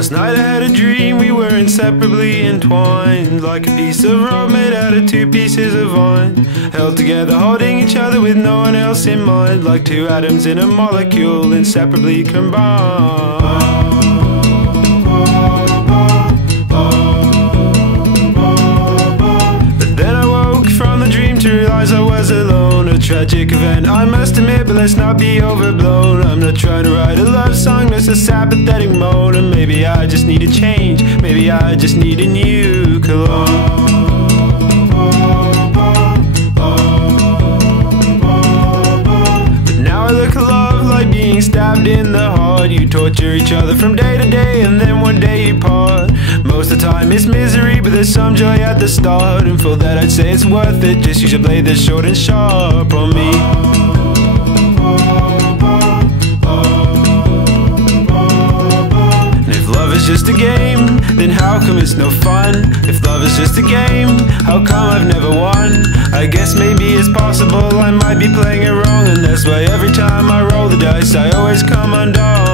Last night I had a dream, we were inseparably entwined, like a piece of rope made out of two pieces of vine, held together holding each other with no one else in mind, like two atoms in a molecule inseparably combined. But then I woke from the dream to realize I was alone. A tragic event, I must admit, but let's not be overblown. I'm not trying to write a love song, just a sympathetic moan. And maybe I just need a change, maybe I just need a new cologne. Being stabbed in the heart, you torture each other from day to day, and then one day you part. Most of the time it's misery, but there's some joy at the start, and for that I'd say it's worth it. Just use a blade that's short and sharp on me. And if love is just a game, then how come it's no fun? If love is just a game, how come I've never won? I guess maybe it's possible I might be playing it wrong, and that's why every time I roll the dice I always come undone.